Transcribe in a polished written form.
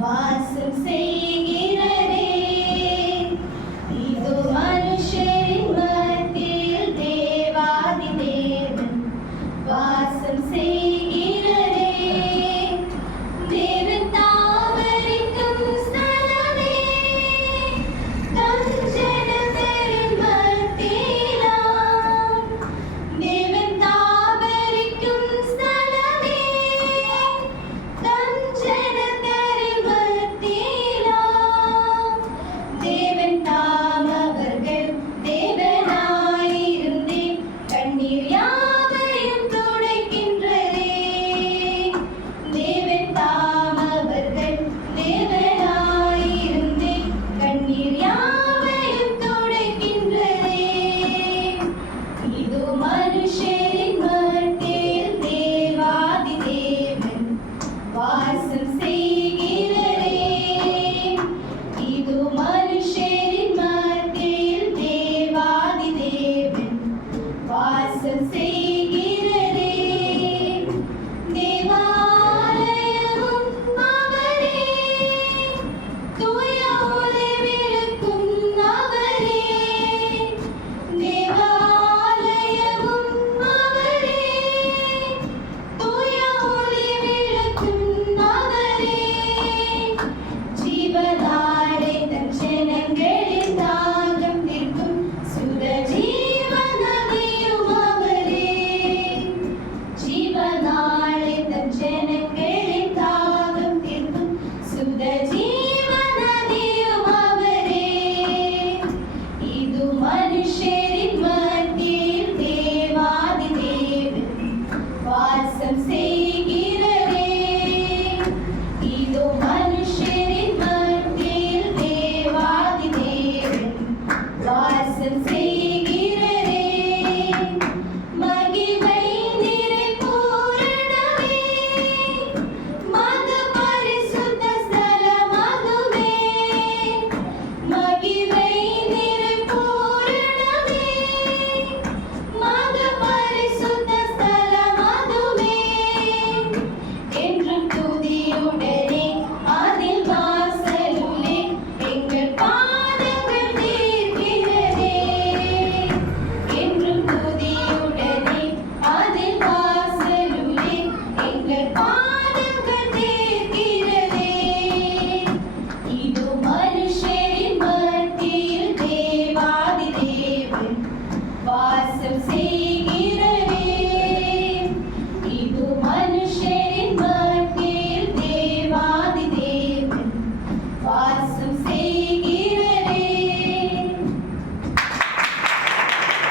வாசம் செய்கிறதே. இதோ மனுஷரின் மத்தியில் தேவாதி தேவன் வாசம் செய்கிறதே. தேவன் தாவரிக்கும் ஸ்தலமே, தம் ஜனங்களின் மத்தியிலாம். தேவன் தாவரிக்கும் ஸ்தலமே, தம் ஜனங்களின் மத்தியிலாம். தேவன் தாம் அவர்கள் தேவனாயிருந்தே கண்ணீர் யாவையும் துடைக்கின்றதே. தேவன் தாம் அவர்கள் தேவனாயிருந்தே கண்ணீர் யாவையும் துடைக்கின்றதே. இதோ மனுஷரின் மத்தியில் தேவாதி தேவன் வாசம் செய்கிறதே. இதோ மனுஷரின் மத்தியில் தேவாதி தேவன் வாசம் செய்கிறதே. தேவாலயமும் அவரே, தூய ஒளி விளக்கும் அவரே. தேவாலயமும் அவரே, தூய ஒளி விளக்கும் அவரே. ஜீவனாலே தன் ஜனங்களின் தாகம் தீர்க்கும் சுத ஜீவன் நதியும் அவரே. ஜீவனாலே தன் ஜனங்களின் தாகம் தீர்க்கும் சுத ஜீவன் நதியும் அவரே. இது மனுஷரின் மத்தியில் தேவாதி தேவன் வாசம் செய்கிறதே. இதோ மனுஷரின் மத்தியில் தேவாதி தேவன் வாசம் செய்கிறதே. மகிமை நிறை பூரணமே, மது பரிசுத்த ஸ்தலம் அதுவே. மகிமை நிறை பூரணமே, மது பரிசுத்த ஸ்தலம் அதுவே. என்றும் துதியுடனே அதில் வாசலுள்ளே எங்கள் பாதங்கள் தீர்க்கிறதே. என்றும் துதியுடனே அதில் வாசலுள்ளே எங்கள் பாதங்கள் தீர்க்கிறதே. இதோ மனுஷரின் மத்தியில் தேவாதி தேவன் வாசம் செய்கிறதே. இது மனுஷரின் மத்தியில் தேவாதி தேவன் வாசம்